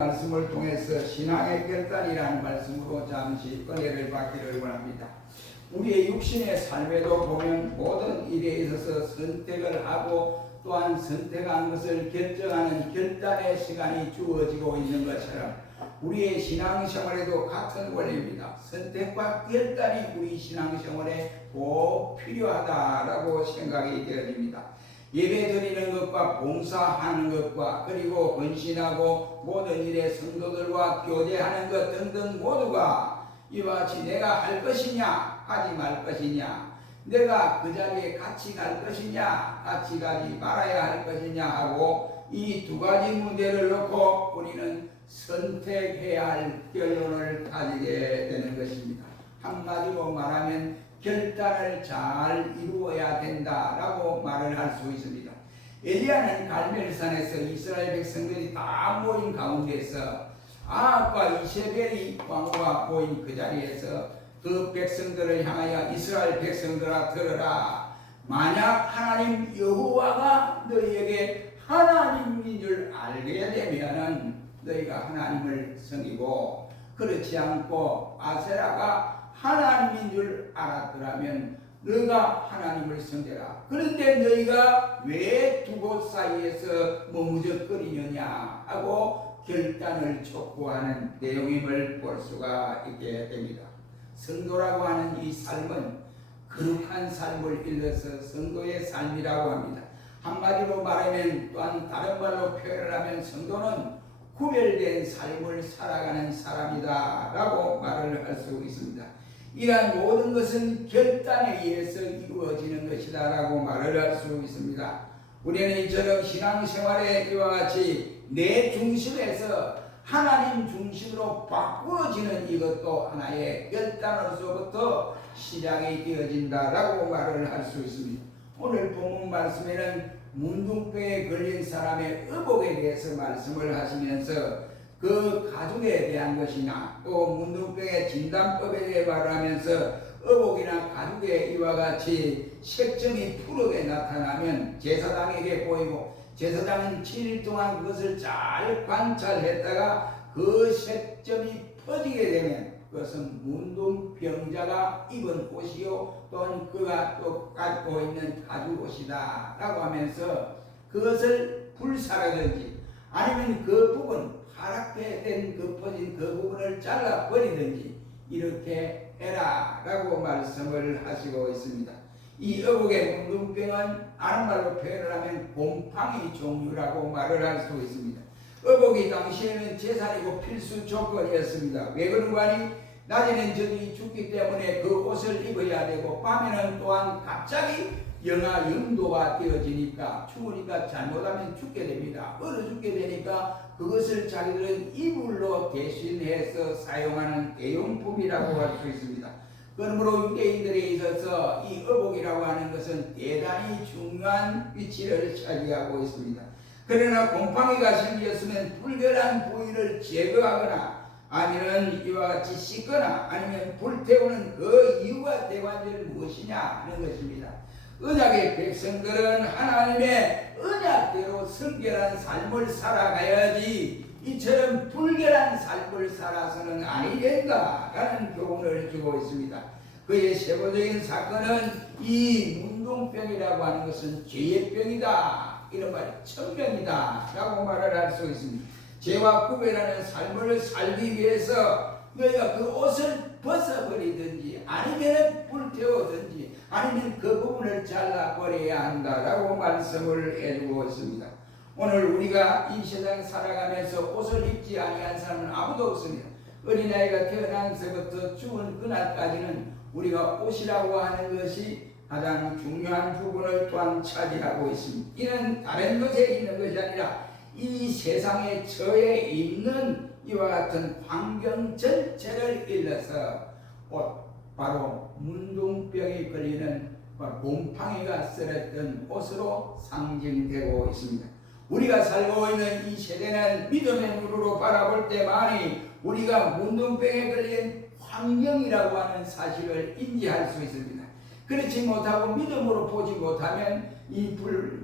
말씀을 통해서 신앙의 결단이라는 말씀으로 잠시 은혜를 받기를 원합니다. 우리의 육신의 삶에도 보면 모든 일에 있어서 선택을 하고 또한 선택한 것을 결정하는 결단의 시간이 주어지고 있는 것처럼 우리의 신앙생활에도 같은 원리입니다. 선택과 결단이 우리 신앙생활에 꼭 필요하다라고 생각이 되어집니다. 예배 드리는 것과 봉사하는 것과 그리고 헌신하고 모든 일에 성도들과 교제하는 것 등등 모두가 이와 같이 내가 할 것이냐 하지 말 것이냐, 내가 그 자리에 같이 갈 것이냐 같이 가지 말아야 할 것이냐 하고 이 두 가지 문제를 놓고 우리는 선택해야 할 결론을 가지게 되는 것입니다. 한마디로 말하면 결단을 잘 이루어야 된다라고 말을 할 수 있습니다. 엘리야는 갈멜산에서 이스라엘 백성들이 다 모인 가운데서 아합과 이세벨이 왕후가 모인 그 자리에서 그 백성들을 향하여 이스라엘 백성들아 들으라. 만약 하나님 여호와가 너희에게 하나님인 줄 알게 되면은 너희가 하나님을 섬기고, 그렇지 않고 아세라가 하나님인 줄 알았더라면 너희가 하나님을 섬겨라. 그런데 너희가 왜 두 곳 사이에서 머무적거리느냐 하고 결단을 촉구하는 내용임을 볼 수가 있게 됩니다. 성도라고 하는 이 삶은 거룩한 삶을 일러서 성도의 삶이라고 합니다. 한마디로 말하면, 또한 다른 말로 표현을 하면 성도는 구별된 삶을 살아가는 사람이다 라고 말을 할 수 있습니다. 이러한 모든 것은 결단에 의해서 이루어지는 것이다 라고 말을 할 수 있습니다. 우리는 이처럼 신앙생활에 이와 같이 내 중심에서 하나님 중심으로 바꾸어지는 이것도 하나의 결단으로서부터 시작이 되어진다 라고 말을 할 수 있습니다. 오늘 본문 말씀에는 문둥병에 걸린 사람의 의복에 대해서 말씀을 하시면서 그 가죽에 대한 것이나 또 문둥병의 진단법에 대해 말하면서 의복이나 가죽에 이와 같이 색점이 푸르게 나타나면 제사장에게 보이고, 제사장은 7일 동안 그것을 잘 관찰했다가 그 색점이 퍼지게 되면 그것은 문둥병자가 입은 옷이요 또는 그가 또 갖고 있는 가죽 옷이다 라고 하면서 그것을 불사르든지 아니면 그 부분, 파랗게 된 그 퍼진 그 부분을 잘라 버리든지 이렇게 해라 라고 말씀을 하시고 있습니다. 이 의복의 문둥병은 다른 말로 표현을 하면 곰팡이 종류라고 말을 할 수 있습니다. 의복이 당시에는 제사이고 필수 조건이었습니다. 왜 그런가 하니 낮에는 저들이 죽기 때문에 그 옷을 입어야 되고 밤에는 또한 갑자기 영하 0도가 되어지니까 추우니까 잘못하면 죽게 됩니다. 얼어 죽게 되니까 그것을 자기들은 이불로 대신해서 사용하는 대용품이라고 할 수 있습니다. 그러므로 유대인들에 있어서 이 의복이라고 하는 것은 대단히 중요한 위치를 차지하고 있습니다. 그러나 곰팡이가 생겼으면 불결한 부위를 제거하거나 아니면 이와 같이 씻거나 아니면 불태우는 그 이유가 대관절 무엇이냐 하는 것입니다. 언약의 백성들은 하나님의 언약대로 성결한 삶을 살아가야지 이처럼 불결한 삶을 살아서는 아니 된다라는 교훈을 주고 있습니다. 그의 세부적인 사건은 이 문둥병이라고 하는 것은 죄의 병이다, 이런 말이 천병이다 라고 말을 할 수 있습니다. 죄와 구별하는 삶을 살기 위해서 너희가 그 옷을 벗어버리든지 아니면 불태우든지 아니면 그 부분을 잘라버려야 한다라고 말씀을 해주고 있습니다. 오늘 우리가 이 세상 살아가면서 옷을 입지 아니한 사람은 아무도 없습니다. 어린아이가 태어나서부터 죽은 그날까지는 우리가 옷이라고 하는 것이 가장 중요한 부분을 또한 차지하고 있습니다. 이는 다른 것에 있는 것이 아니라 이 세상에 처해 있는 이와 같은 환경 전체를 일러서 바로 문둥병이 걸리는 곰팡이가 쓰랬던 옷으로 상징되고 있습니다. 우리가 살고 있는 이 세대는 믿음의 눈으로 바라볼 때만이 우리가 문둥병에 걸린 환경이라고 하는 사실을 인지할 수 있습니다. 그렇지 못하고 믿음으로 보지 못하면 이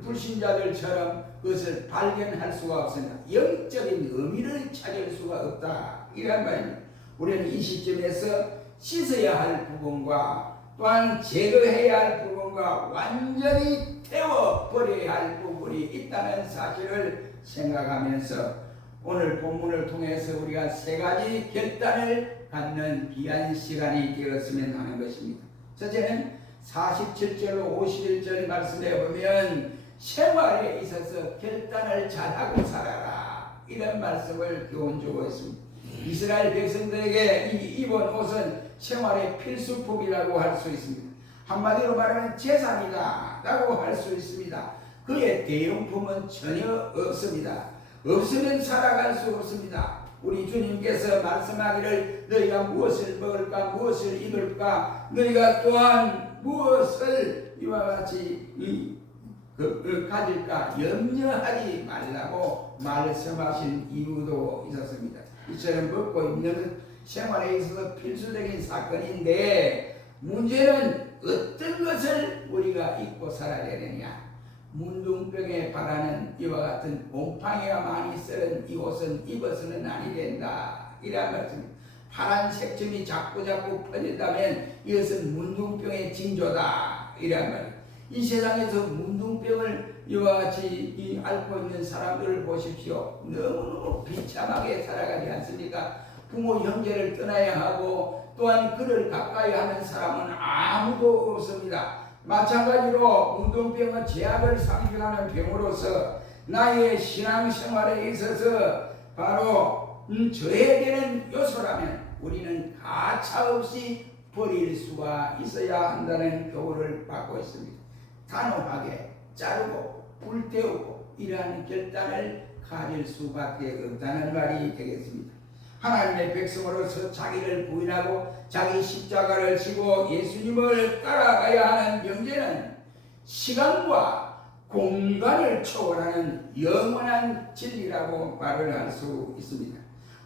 불신자들처럼 그것을 발견할 수가 없습니다. 영적인 의미를 찾을 수가 없다. 이란 말입니다. 우리는 이 시점에서 씻어야 할 부분과 또한 제거해야 할 부분과 완전히 태워버려야 할 부분이 있다는 사실을 생각하면서 오늘 본문을 통해서 우리가 세 가지 결단을 갖는 귀한 시간이 되었으면 하는 것입니다. 첫째는 47절로 51절 말씀에 보면 생활에 있어서 결단을 잘하고 살아라, 이런 말씀을 교훈 주고 있습니다. 이스라엘 백성들에게 이 입은 옷은 생활의 필수품이라고 할 수 있습니다. 한마디로 말하면 재산이다 라고 할 수 있습니다. 그의 대용품은 전혀 없습니다. 없으면 살아갈 수 없습니다. 우리 주님께서 말씀하기를 너희가 무엇을 먹을까 무엇을 입을까 너희가 또한 무엇을 이와 같이 가질까 염려하지 말라고 말씀하신 이유도 있었습니다. 이처럼 먹고 입는 생활에 있어서 필수적인 사건인데 문제는 어떤 것을 우리가 입고 살아야 되느냐. 문둥병에 바라는 이와 같은 곰팡이가 많이 쓰는 이 옷은 입어서는 아니 된다, 이란 말씀입니다. 파란 색점이 자꾸 퍼진다면 이것은 문둥병의 징조다, 이란 말입니다. 이 세상에서 문둥병을 이와 같이 앓고 있는 사람들을 보십시오. 너무너무 비참하게 살아가지 않습니까? 부모 형제를 떠나야 하고 또한 그를 가까이 하는 사람은 아무도 없습니다. 마찬가지로 문둥병은 죄악을 상징하는 병으로서 나의 신앙생활에 있어서 바로 저해되는 요소라면 우리는 가차없이 버릴 수가 있어야 한다는 교훈을 받고 있습니다. 단호하게 자르고 불태우고 이러한 결단을 가질 수밖에 없다는 말이 되겠습니다. 하나님의 백성으로서 자기를 부인하고 자기 십자가를 지고 예수님을 따라가야 하는 명제는 시간과 공간을 초월하는 영원한 진리라고 말을 할 수 있습니다.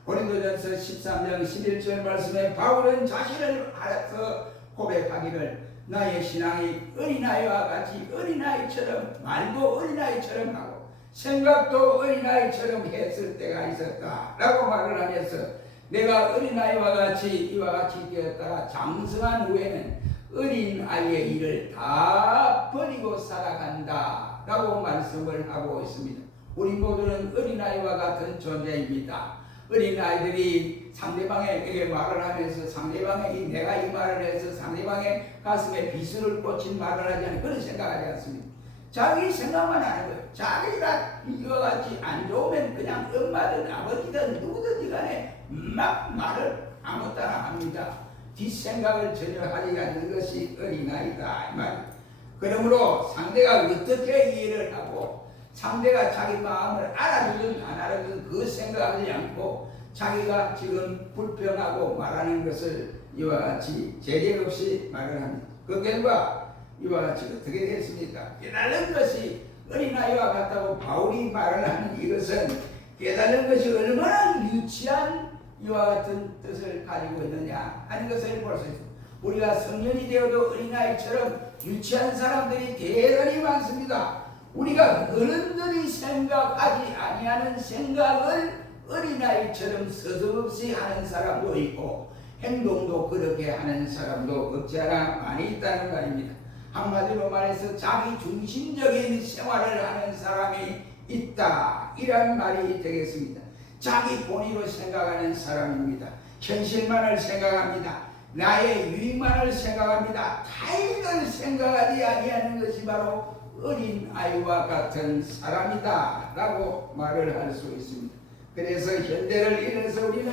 고린도전서 13장 11절 말씀에 바울은 자신을 알아서 고백하기를 나의 신앙이 어린아이와 같이 어린아이처럼 말도 어린아이처럼 하고 생각도 어린아이처럼 했을 때가 있었다 라고 말을 하면서 내가 어린아이와 같이 이와 같이 되었다가 장성한 후에는 어린아이의 일을 다 버리고 살아간다 라고 말씀을 하고 있습니다. 우리 모두는 어린아이와 같은 존재입니다. 어린아이들이 상대방에게 말을 하면서 상대방이 내가 이 말을 해서 상대방의 가슴에 비수를 꽂힌 말을 하지 않는 그런 생각하지 않습니다. 자기 생각만 하는 거예요. 자기가 이와 같이 안 좋으면 그냥 엄마든 아버지든 누구든지 간에 막 말을 아무 따나 합니다. 뒷생각을 전혀 하지 않는 것이 어린아이다 이 말이에요. 그러므로 상대가 어떻게 이해를 하고 상대가 자기 마음을 알아주든 안 알아주든 그 생각하지 않고 자기가 지금 불평하고 말하는 것을 이와 같이 제재 없이 말을 합니다. 그 결과 이와 같이 어떻게 됐습니까? 깨달은 것이 어린아이와 같다고 바울이 말을 하는 이것은 깨달은 것이 얼마나 유치한 이와 같은 뜻을 가지고 있느냐 하는 것을 볼 수 있습니다. 우리가 성년이 되어도 어린아이처럼 유치한 사람들이 대단히 많습니다. 우리가 어른들이 생각하지 아니하는 생각을 어린아이처럼 서슴없이 하는 사람도 있고 행동도 그렇게 하는 사람도 없지 않아 많이 있다는 말입니다. 한마디로 말해서 자기 중심적인 생활을 하는 사람이 있다 이란 말이 되겠습니다. 자기 본의로 생각하는 사람입니다. 현실만을 생각합니다. 나의 유익만을 생각합니다. 타인을 생각하지 아니하는 것이 바로 어린아이와 같은 사람이다 라고 말을 할 수 있습니다. 그래서 현대를 인해서 우리는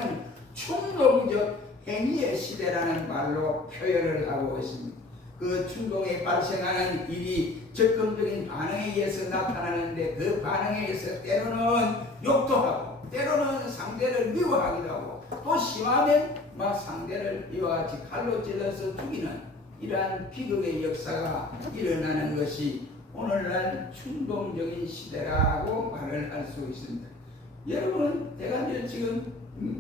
충동적 행위의 시대라는 말로 표현을 하고 있습니다. 그 충동에 발생하는 일이 적극적인 반응에 의해서 나타나는데 그 반응에 의해서 때로는 욕도 하고 때로는 상대를 미워하기도 하고 또 심하면 막 상대를 이와 같이 칼로 찔러서 죽이는 이러한 비극의 역사가 일어나는 것이 오늘날 충동적인 시대라고 말을 할 수 있습니다. 여러분, 내가 지금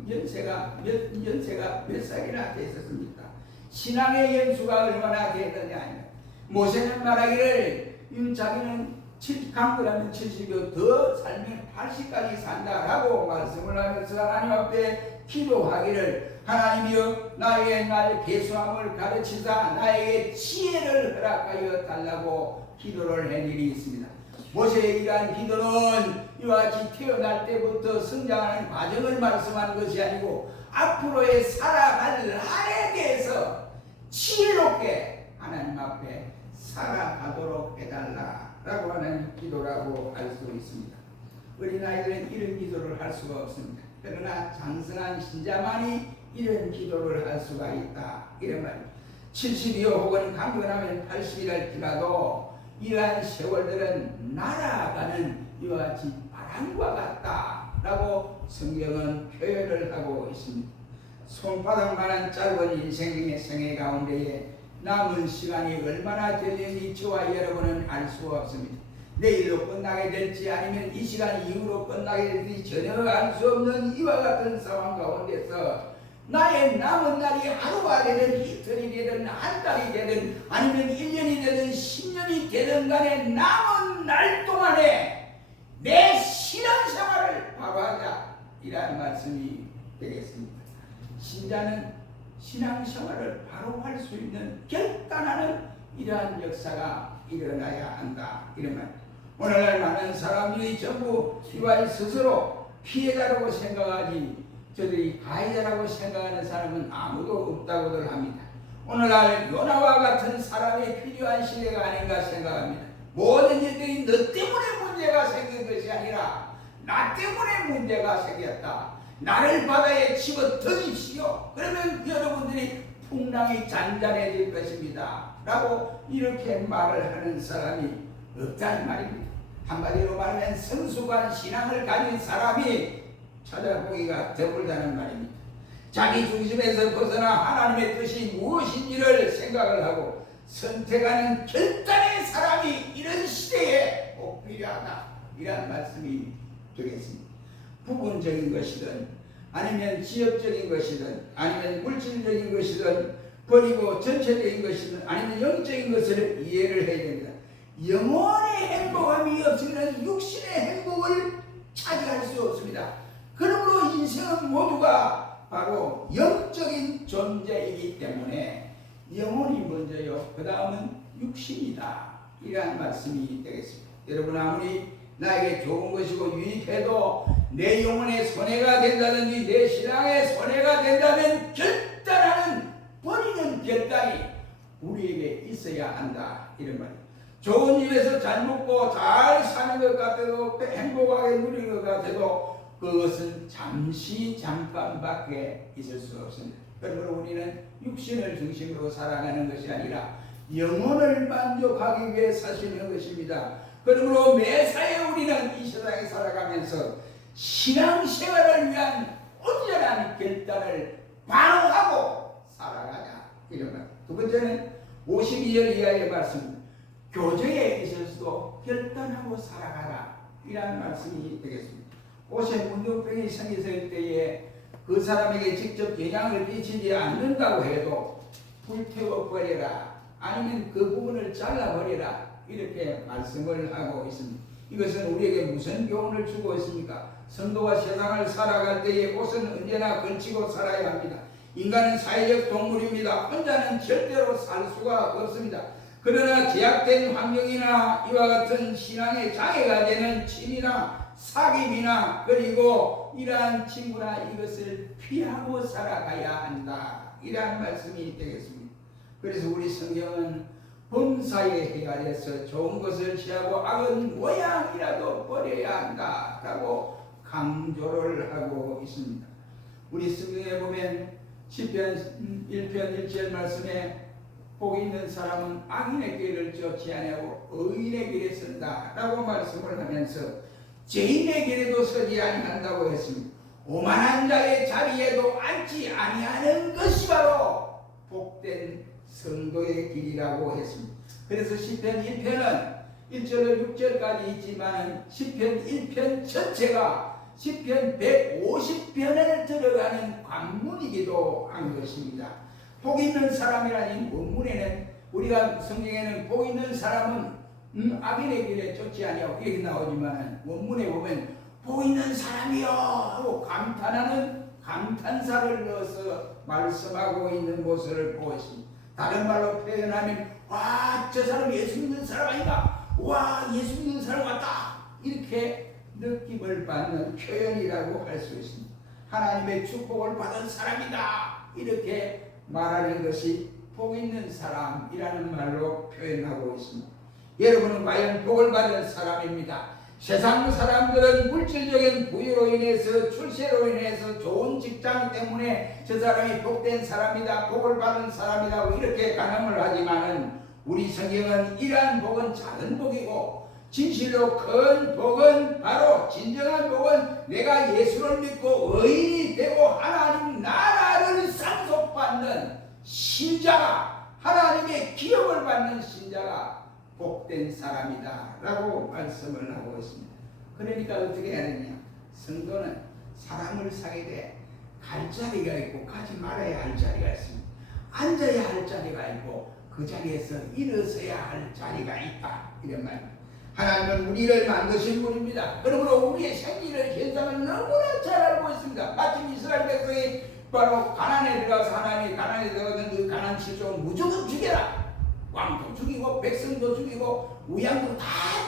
연세가 몇 살이나 되셨습니까? 신앙의 연수가 얼마나 되느냐? 모세는 말하기를 자기는 강건하면 70여 더 살면 80까지 산다라고 말씀을 하면서 하나님 앞에 기도하기를 하나님이여 나의 계수함을 가르치사 나에게 지혜를 허락하여 달라고 기도를 한 일이 있습니다. 모세의 이러한 기도는 이와 같이 태어날 때부터 성장하는 과정을 말씀하는 것이 아니고 앞으로의 살아갈 날에 대해서 지혜롭게 하나님 앞에 살아가도록 해달라라고 하는 기도라고 할 수 있습니다. 어린아이들은 이런 기도를 할 수가 없습니다. 그러나 장성한 신자만이 이런 기도를 할 수가 있다. 이런 말입니다. 70이요 혹은 강건하면 80이랄지라도 이러한 세월들은 날아가는 이와 같이 바람과 같다라고 성경은 표현을 하고 있습니다. 손바닥만한 짧은 인생의 생애 가운데에 남은 시간이 얼마나 되는지 저와 여러분은 알 수가 없습니다. 내일로 끝나게 될지 아니면 이 시간 이후로 끝나게 될지 전혀 알 수 없는 이와 같은 상황 가운데서 나의 남은 날이 하루가 되든 이틀이 되든 한 달이 되든 아니면 1년이 되든 10년이 되든 간에 남은 날 동안에 내 신앙생활을 바로 하자 이라는 말씀이 되겠습니다. 신자는 신앙생활을 바로 할 수 있는 결단하는 이러한 역사가 일어나야 한다 이런 말입니다. 오늘날 많은 사람들이 전부 이와 스스로 피해자라고 생각하지 저들이 가해자라고 생각하는 사람은 아무도 없다고들 합니다. 오늘날 요나와 같은 사람이 필요한 시대가 아닌가 생각합니다. 모든 일들이 너 때문에 문제가 생긴 것이 아니라 나 때문에 문제가 생겼다. 나를 바다에 집어 던집시오. 그러면 여러분들이 풍랑이 잔잔해질 것입니다. 라고 이렇게 말을 하는 사람이 없다는 말입니다. 한마디로 말하면 성숙한 신앙을 가진 사람이 찾아보기가 드물다는 말입니다. 자기 중심에서 벗어나 하나님의 뜻이 무엇인지를 생각을 하고 선택하는 결단의 사람이 이런 시대에 꼭 필요하다. 이런 말씀이 되겠습니다. 부분적인 것이든 아니면 지역적인 것이든 아니면 물질적인 것이든 버리고 전체적인 것이든 아니면 영적인 것을 이해를 해야 됩니다. 영혼의 행복함이 없으면 육신의 행복을 차지할 수 없습니다. 그러므로 인생은 모두가 바로 영적인 존재이기 때문에 영혼이 먼저요 그 다음은 육신이다 이러한 말씀이 되겠습니다. 여러분 아무리 나에게 좋은 것이고 유익해도 내 영혼에 손해가 된다든지 내 신앙에 손해가 된다면 결단하는 버리는 결단이 우리에게 있어야 한다 이런 말입니다. 좋은 집에서 잘 먹고 잘 사는 것 같아도 행복하게 누리는 것 같아도 그것은 잠깐밖에 있을 수 없습니다. 그러므로 우리는 육신을 중심으로 살아가는 것이 아니라 영혼을 만족하기 위해 사시는 것입니다. 그러므로 매사에 우리는 이 세상에 살아가면서 신앙생활을 위한 온전한 결단을 바로 하고 살아가자 이런 말. 두 번째는 52절 이하의 말씀. 교제에 있어서도 결단하고 살아가라 이라는 말씀이 되겠습니다. 옷에 문둥병이 생겼을 때에 그 사람에게 직접 영향을 끼치지 않는다고 해도 불태워버려라 아니면 그 부분을 잘라버려라 이렇게 말씀을 하고 있습니다. 이것은 우리에게 무슨 교훈을 주고 있습니까? 성도가 세상을 살아갈 때에 옷은 언제나 걸치고 살아야 합니다. 인간은 사회적 동물입니다. 혼자는 절대로 살 수가 없습니다. 그러나 제약된 환경이나 이와 같은 신앙의 장애가 되는 침이나 사귐이나 그리고 이러한 친구나 이것을 피하고 살아가야 한다. 이러한 말씀이 되겠습니다. 그래서 우리 성경은 범사에 해가 돼서 좋은 것을 취하고 악은 모양이라도 버려야 한다 라고 강조를 하고 있습니다. 우리 성경에 보면 시편 1편 1절 말씀에 복 있는 사람은 악인의 길을 쫓지 아니하고 의인의 길에 선다 라고 말씀을 하면서 죄인의 길에도 서지 아니한다고 했습니다. 오만한 자의 자리에도 앉지 아니하는 것이 바로 복된 성도의 길이라고 했습니다. 그래서 시편 1편은 1절로 6절까지 있지만 시편 1편 전체가 시편 150편에 들어가는 관문이기도 한 것입니다. 복 있는 사람이라는 원문에는 우리가 성경에는 복 있는 사람은 악인의 길에 쫓지 아니하고 이렇게 나오지만 원문에 보면 복 있는 사람이여 하고 감탄하는 감탄사를 넣어서 말씀하고 있는 모습을 보시. 다른 말로 표현하면 와, 저 사람 예수 믿는 사람 아닌가? 와, 예수 믿는 사람 왔다. 이렇게 느낌을 받는 표현이라고 할 수 있습니다. 하나님의 축복을 받은 사람이다. 이렇게 말하는 것이 복 있는 사람이라는 말로 표현하고 있습니다. 여러분은 과연 복을 받은 사람입니다. 세상 사람들은 물질적인 부유로 인해서 출세로 인해서 좋은 직장 때문에 저 사람이 복된 사람이다, 복을 받은 사람이라고 이렇게 가늠을 하지만은 우리 성경은 이러한 복은 작은 복이고 진실로 큰 복은 바로 진정한 복은 내가 예수를 믿고 의인이 되고 하나님 나라를 상속받는 신자가, 하나님의 기업을 받는 신자가 복된 사람이다 라고 말씀을 하고 있습니다. 그러니까 어떻게 해야 되냐? 성도는 사람을 사게 돼 갈 자리가 있고 가지 말아야 할 자리가 있습니다. 앉아야 할 자리가 있고 그 자리에서 일어서야 할 자리가 있다, 이런 말입니다. 하나님은 우리를 만드신 분입니다. 그러므로 우리의 생리를 현상을 너무나 잘 알고 있습니다. 마침 이스라엘 백성이 바로 가나안에 들어가서 하나님이 가나안에 들어가던 그 가나안 칠족을 무조건 죽여라. 왕도 죽이고 백성도 죽이고 우양도 다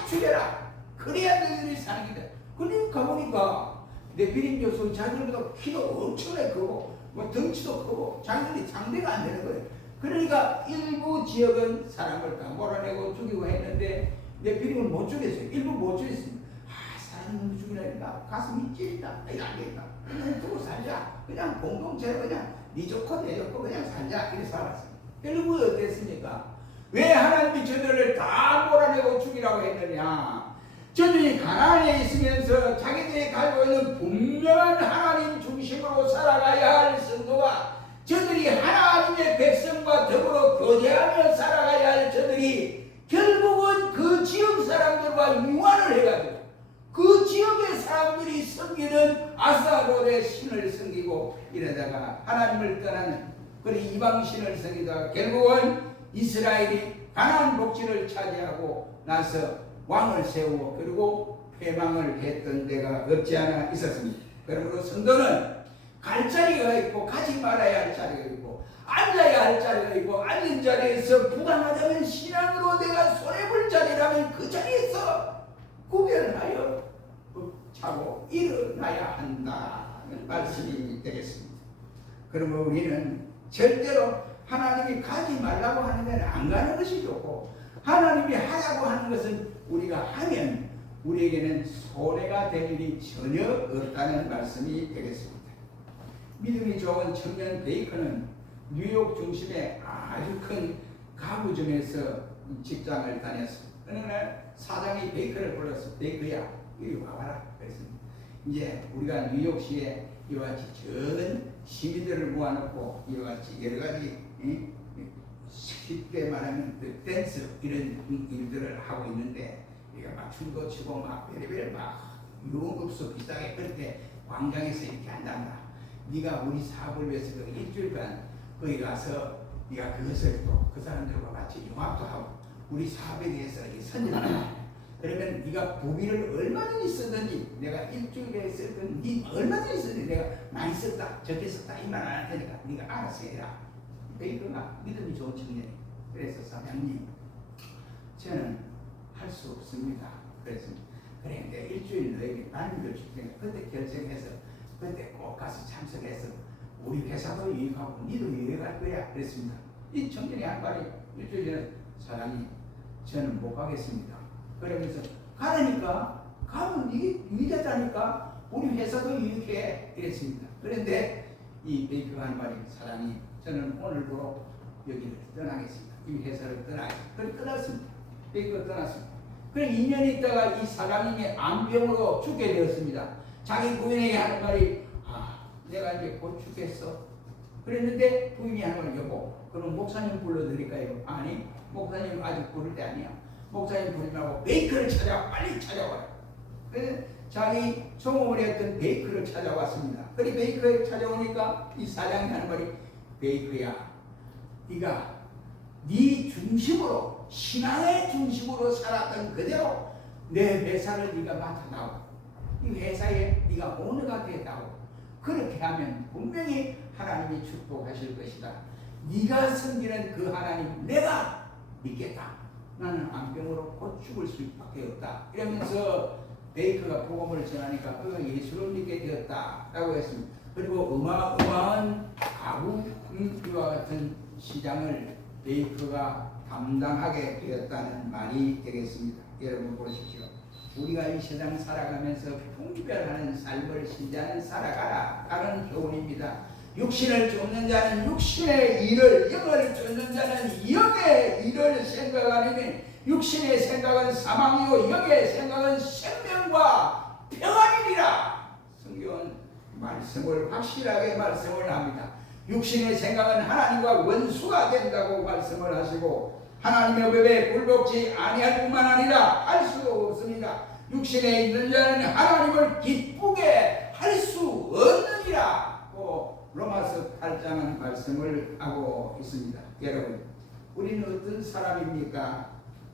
죽여라. 그래야 너희들이 사는 길이다. 그러니까 보니까 네피림 족속 자기들보다 키도 엄청나게 크고 뭐 덩치도 크고 자기들이 상대가 안 되는 거예요. 그러니까 일부 지역은 사람을 다 몰아내고 죽이고 했는데 네피림을 못 죽였어요. 일부 못 죽였습니다. 사람을 죽이려니까 가슴이 찔린다. 이거 안 되겠다. 그냥 두고 살자. 그냥 공동체로 그냥 니 좋고 내 좋고 그냥 살자. 이렇게 살았어요. 결국 어땠습니까? 왜 하나님이 저들을 다 몰아내고 죽이라고 했느냐? 저들이 가나안에 있으면서 자기들이 가지고 있는 분명한 하나님 중심으로 살아가야 할 성도가, 저들이 하나님의 백성과 더불어 거제하며 살아가야 할 저들이 결국은 그 지역 사람들과 융화를 해가지고 그 지역의 사람들이 섬기는 아스타롯의 신을 섬기고 이러다가 하나님을 떠나는 그런 이방신을 섬기다가 결국은 이스라엘이 가나안 복지를 차지하고 나서 왕을 세우고 그리고 패망을 했던 데가 없지 않아 있었습니다. 그러므로 성도는 갈 자리가 있고 가지 말아야 할 자리가 있고 앉아야 할 자리가 있고 앉은 자리에서 부당하다면 신앙으로 내가 손해볼 자리라면 그 자리에서 구별하여 차고 일어나야 한다는 말씀이 되겠습니다. 그러면 우리는 절대로 하나님이 가지 말라고 하는 데는 안 가는 것이 좋고 하나님이 하라고 하는 것은 우리가 하면 우리에게는 손해가 될 일이 전혀 없다는 말씀이 되겠습니다. 믿음이 좋은 청년 베이커는 뉴욕 중심의 아주 큰 가구점에서 직장을 다녔습니다. 어느 날 사장이 베이커를 불러서 베이커야 이리 와봐라 그랬습니다. 이제 우리가 뉴욕시에 이와 같이 전 시민들을 모아놓고 이와 같이 여러 가지 쉽게 말하면 댄스 이런 일들을 하고 있는데 우리가 막 춤도 추고 막 별의별 막 유흥업소 비싸게 그럴 때 광장에서 이렇게 한단다. 네가 우리 사업을 위해서 그 일주일간 거기 가서 네가 그것을 또 그 사람들과 같이 융합도 하고 우리 사업에 대해서 선전하라. 그러면 네가 부비를 얼마든지 쓰든지 내가 일주일에 쓰든 네 얼마든지 쓰든지 내가 많이 썼다 적게 썼다 이 말 안 할 테니까 네가 알아서 해라. 베이커가 믿음이 좋은 청년이 그래서 사장님 저는 할 수 없습니다. 그래서 그래 내가 일주일 너에게 만일을 줄 테니까 그때 결정해서 그때 꼭 가서 참석해서 우리 회사도 유익하고 니도 유익할 거야 그랬습니다. 이 청년이 한 말이 일주일 전에 사장님 저는 못 가겠습니다. 그러면서 가라니까 가면 이게 유익하다니까 우리 회사도 유익해 이랬습니다. 그런데 이 베이커가 한 말이 사장님 저는 오늘부로 여기를 떠나겠습니다. 이 회사를 떠나겠습니다. 그래서 떠났습니다. 베이커가 떠났습니다. 그래 2년 있다가 이 사장님이 암병으로 죽게 되었습니다. 자기 부인에게 하는 말이 내가 이제 곧 죽겠어. 그랬는데 부인이 하는 말 여보 그럼 목사님 불러드릴까요? 아니 목사님 아직 부를 때 아니야. 목사님 부르지 말고 베이커를 찾아와 빨리 찾아와라. 그래서 자기 성공을 했던 베이커를 찾아왔습니다. 그래 베이커에 찾아오니까 이 사장이 하는 말이 베이커야 네가 네 중심으로 신앙의 중심으로 살았던 그대로 내 회사를 네가 맡아다오. 이 회사에 네가 오너가 되다오. 그렇게 하면 분명히 하나님이 축복하실 것이다. 네가 섬기는 그 하나님 내가 믿겠다. 나는 암병으로 곧 죽을 수밖에 없다. 이러면서 베이커가 복음을 전하니까 그가 예수를 믿게 되었다라고 했습니다. 그리고 어마어마한 가구와 같은 시장을 베이커가 담당하게 되었다는 말이 되겠습니다. 여러분 보십시오. 우리가 이 세상 살아가면서 분별하는 삶을 신자는 살아가라 라는 교훈입니다. 육신을 쫓는 자는 육신의 일을, 영을 쫓는 자는 영의 일을 생각하니 육신의 생각은 사망이요 영의 생각은 생명과 평안이니라. 성경은 말씀을 확실하게 말씀을 합니다. 육신의 생각은 하나님과 원수가 된다고 말씀을 하시고 하나님의 법에 굴복지 아니할 뿐만 아니라 할 수도 없습니다. 육신에 있는 자는 하나님을 기쁘게 할 수 없느니라. 로마서 8장은 말씀을 하고 있습니다. 여러분, 우리는 어떤 사람입니까?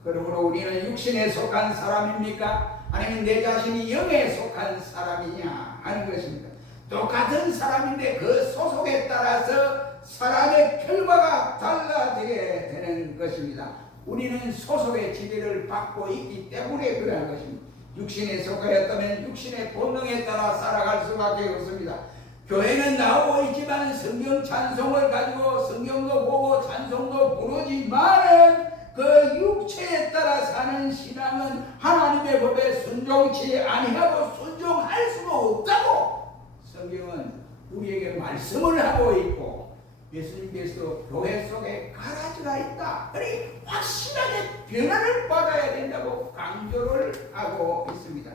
그러므로 우리는 육신에 속한 사람입니까? 아니면 내 자신이 영에 속한 사람이냐 하는 것입니다. 똑같은 사람인데 그 소속에 따라서 사람의 결과가 달라지게 되는 것입니다. 우리는 소속의 지배를 받고 있기 때문에 그러한 것입니다. 육신에 속하였다면 육신의 본능에 따라 살아갈 수밖에 없습니다. 교회는 나오고 있지만 성경 찬송을 가지고 성경도 보고 찬송도 부르지만은 그 육체에 따라 사는 신앙은 하나님의 법에 순종치 아니하고 순종할 수가 없다고 성경은 우리에게 말씀을 하고 있고 예수님께서도 교회 속에 가라지가 있다. 그러니 확실하게 변화를 받아야 된다고 강조를 하고 있습니다.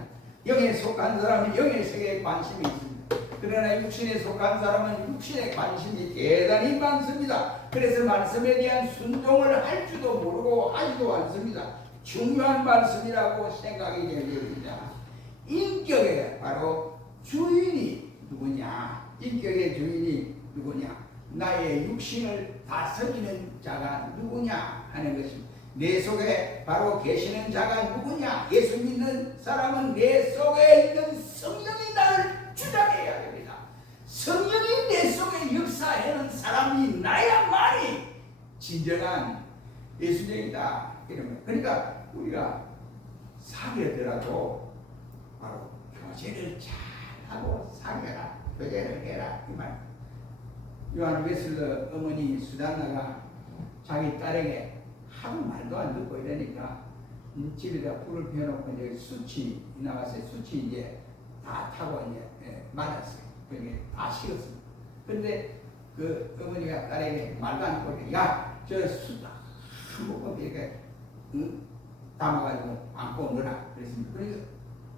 영에 속한 사람은 영의 세계에 관심이 있습니다. 그러나 육신에 속한 사람은 육신에 관심이 대단히 많습니다. 그래서 말씀에 대한 순종을 할 줄도 모르고 하지도 않습니다. 중요한 말씀이라고 생각이 됩니다. 인격의 바로 주인이 누구냐? 인격의 주인이 누구냐? 나의 육신을 다스리는 자가 누구냐 하는 것입니다. 내 속에 바로 계시는 자가 누구냐? 예수 믿는 사람은 내 속에 있는 성령이 나를 주장해야 됩니다. 성령이 내 속에 역사하는 사람이 나야만이 진정한 예수님이다. 그러니까 우리가 사귀더라도 바로 교제를 잘하고 사귀라. 교제를 해라. 이 말. 요한 웨슬러 어머니 수잔나가 자기 딸에게 하루 말도 안 듣고 이러니까 집에다 불을 피워놓고 이제 수치 나가서 수치 이제 다 타고 이제 맞았어요. 그게 다 식었습니다. 그런데 그 어머니가 딸에게 말도 안 듣고 야, 저 숯 한 모금 이렇게 담아가지고 안고 넣어라 그랬습니다. 그래서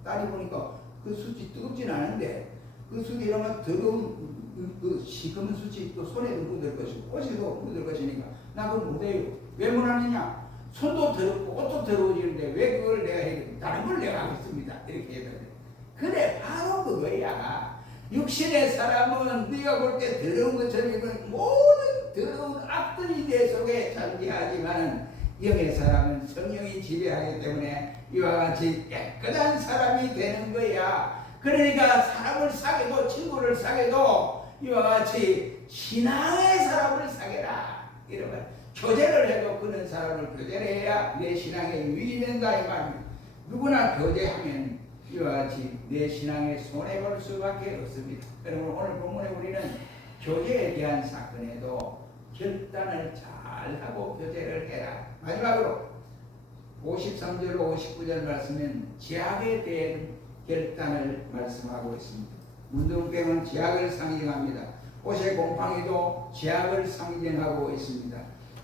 딸이 보니까 그 숯이 뜨겁진 않은데 그 숯이 이러면 더러운 그 시커먼 숯이 또 손에도 묻을 것이고 옷에도 묻을 것이니까 나 그거 못해요. 왜 못하느냐? 손도 더럽고 옷도 더러워지는데 왜 그걸 내가 해야 돼? 다른 걸 내가 하겠습니다. 이렇게 해야 돼. 그래 바로 그거야. 육신의 사람은 네가 볼 때 더러운 것처럼 모든 더러운 악들이 내 속에 존재하지만 영의 사람은 성령이 지배하기 때문에 이와 같이 깨끗한 사람이 되는 거야. 그러니까 사람을 사귀도 친구를 사귀도 이와 같이 신앙의 사람을 사귀라. 이러면 교제를 해도 그런 사람을 교제를 해야 내 신앙에 유익이 된다 이 말입니다. 누구나 교제하면 이와 같이 내 신앙에 손해볼 수밖에 없습니다. 여러분 오늘 본문에 우리는 교제에 대한 사건에도 결단을 잘하고 교제를 해라. 마지막으로 53절 59절 말씀은 제약에 대한 결단을 말씀하고 있습니다. 문둥병은 제약을 상징합니다. 옷의 곰팡이도 제약을 상징하고 있습니다.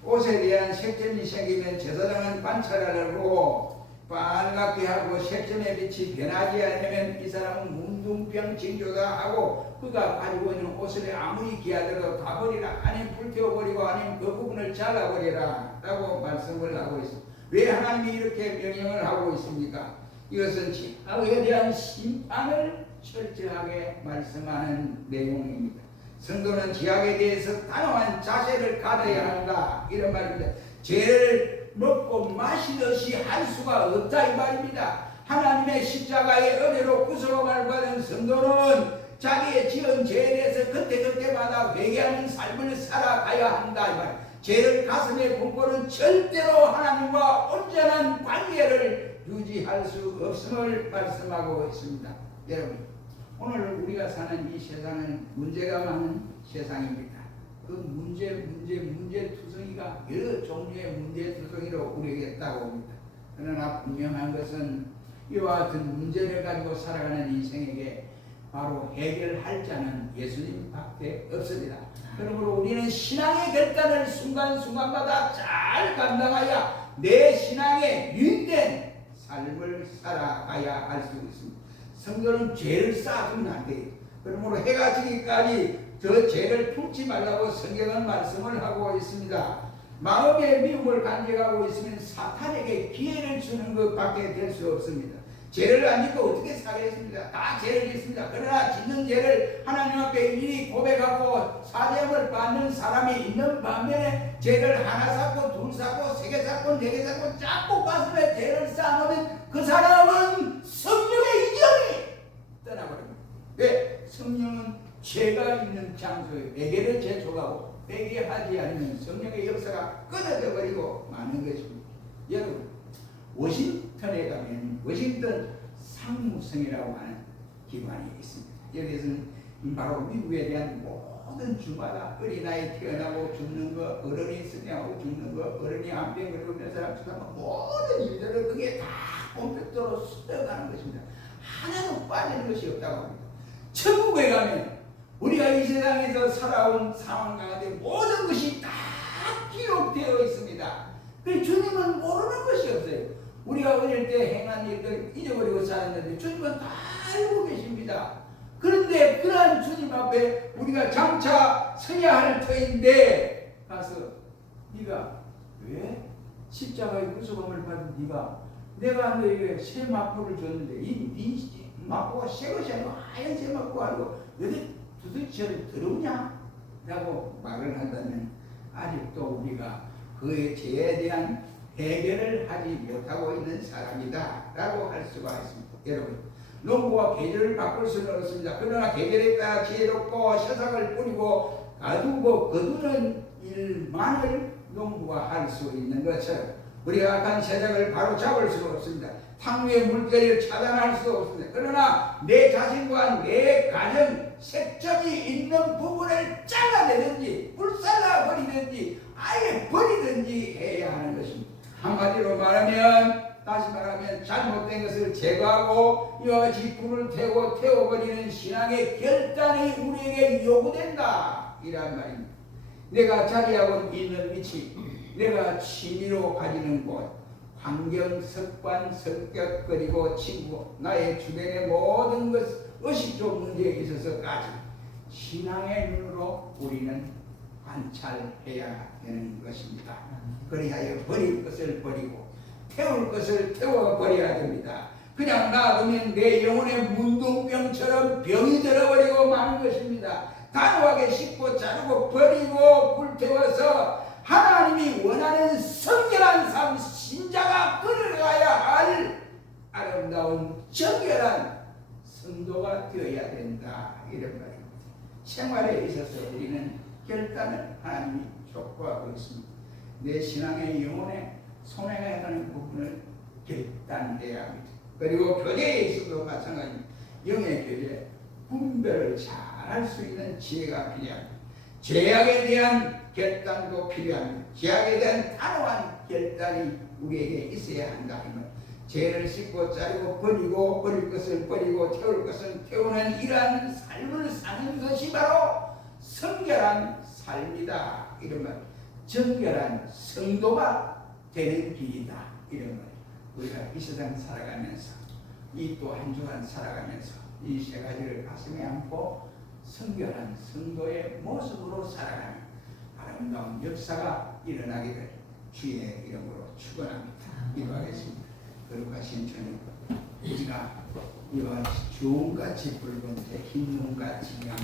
옷에 대한 색점이 생기면 제사장은 관찰하려고 빨갛게 하고 색점의 빛이 변하지 않으면 이 사람은 문둥병 징조다 하고 그가 가지고 있는 옷을 아무리 귀하더라도 다 버리라. 아니면 불태워버리고 아니면 그 부분을 잘라버리라 라고 말씀을 하고 있습니다. 왜 하나님이 이렇게 명령을 하고 있습니까? 이것은 제약에 대한 심판을 철저하게 말씀하는 내용입니다. 성도는 제약에 대해서 단호한 자세를 가져야 한다 이런 말입니다. 죄를 먹고 마시듯이 할 수가 없다 이 말입니다. 하나님의 십자가의 은혜로 구속을 받은 성도는 자기의 지은 죄에 대해서 그때그때마다 회개하는 삶을 살아가야 한다 이 말. 죄를 가슴에 품고는 절대로 하나님과 온전한 관계를 유지할 수 없음을 말씀하고 있습니다. 여러분, 오늘 우리가 사는 이 세상은 문제가 많은 세상입니다. 그 문제투성이가 여러 종류의 문제투성이로 우리에게 있다고 합니다. 그러나 분명한 것은 이와 같은 문제를 가지고 살아가는 인생에게 바로 해결할 자는 예수님밖에 없습니다. 그러므로 우리는 신앙의 결단을 순간순간마다 잘 감당하여 내 신앙에 유인된 삶을 살아가야 할 수 있습니다. 성도는 죄를 쌓아두면 안 돼요. 그러므로 해가 지기까지 저 죄를 품지 말라고 성경은 말씀을 하고 있습니다. 마음의 미움을 간직하고 있으면 사탄에게 기회를 주는 것밖에 될 수 없습니다. 죄를 안 짓고 어떻게 살겠습니까? 다 죄를 짓습니다. 그러나 짓는 죄를 하나님 앞에 일일이 고백하고 사죄함을 받는 사람이 있는 반면에 죄를 하나 쌓고 둘 쌓고 세 개 쌓고 네 개 쌓고 자꾸 가슴에 죄를 쌓아놓으면 그 사람은 성령의 이정이 떠나버립니다. 왜? 성령은 죄가 있는 장소에 매개를 제촉하고 매개하지 않으면 성령의 역사가 끊어져 버리고 마는 것입니다. 여러분, 워싱턴에 가면 워싱턴 상무성이라고 하는 기관이 있습니다. 여기서는 바로 미국에 대한 모든 주마다 어린아이 태어나고 죽는 거, 어른이 쓰냐고 죽는 거, 어른이 암병 걸리고 몇 사람 죽는 모든 일들을 그게 다 컴퓨터로 수령하는 것입니다. 하나도 빠지는 것이 없다고 합니다. 천국에 가면 우리가 이 세상에서 살아온 상황 가운데 모든 것이 다 기록되어 있습니다. 그 주님은 모르는 것이 없어요. 우리가 어릴 때 행한 일들 잊어버리고 살았는데 주님은 다 알고 계십니다. 그런데 그러한 주님 앞에 우리가 장차 서야 할 터인데 가서 네가 왜 십자가의 구속함을 받은 네가 내가 너에게 새 마포를 줬는데 이 마포가 새 것이 아니고 하얀 새 마포가 아니고 너희 두들처럼 더럽냐? 라고 말을 한다면 아직도 우리가 그의 죄에 대한 해결을 하지 못하고 있는 사람이다 라고 할 수가 있습니다. 여러분, 농부와 계절을 바꿀 수는 없습니다. 그러나 계절에 따라 지혜롭고 세상을 뿌리고 가두고 거두는 일만을 농부가 할 수 있는 것처럼 우리가 악한 세상을 바로 잡을 수가 없습니다. 탕후의 물결을 차단할 수도 없습니다. 그러나 내 자신과 내 가정, 색점이 있는 부분을 잘라내든지 불살라 버리든지 아예 버리든지 해야 하는 것입니다. 한마디로 말하면, 다시 말하면 잘못된 것을 제거하고 이와 같이 불을 태워버리는 신앙의 결단이 우리에게 요구된다 이란 말입니다. 내가 자리하고 있는 위치, 내가 취미로 가지는 곳, 환경, 습관, 성격, 그리고 친구, 나의 주변의 모든 것, 의식적 문제에 있어서까지 신앙의 눈으로 우리는 관찰해야 되는 것입니다. 그리하여 버릴 것을 버리고 태울 것을 태워버려야 됩니다. 그냥 놔두면 내 영혼의 문둥병처럼 병이 들어버리고 마는 것입니다. 단호하게 씻고 자르고 버리고 불태워서 하나님이 원하는 성결한 삶, 신자가 끌어가야 할 아름다운 정결한 성도가 되어야 된다 이런 말입니다. 생활에 있어서 우리는 결단을 하나님이 촉구하고 있습니다. 내 신앙의 영혼에 손해가 가는 부분을 결단해야 합니다. 그리고 교제에 있어도 마찬가지입니다. 영의 교제, 분별을 잘 할 수 있는 지혜가 필요합니다. 죄악에 대한 결단도 필요합니다. 죄악에 대한 단호한 결단이 우리에게 있어야 한다. 죄를 씻고 자르고 버리고 버릴 것을 버리고 태울 것을 태우는 이러한 삶을 사는 것이 바로 성결한 삶이다. 이런 말. 정결한 성도가 되는 길이다. 이런 말. 우리가 이 세상 살아가면서 이 또 한 주간 살아가면서 이 세 가지를 가슴에 안고 성결한 성도의 모습으로 살아가는 아름다운 역사가 일어나기를 주의 이름으로 축원합니다. 기도하겠습니다. 거룩하신 주님, 우리가 이와 주홍같이 붉은 흰 눈같이 양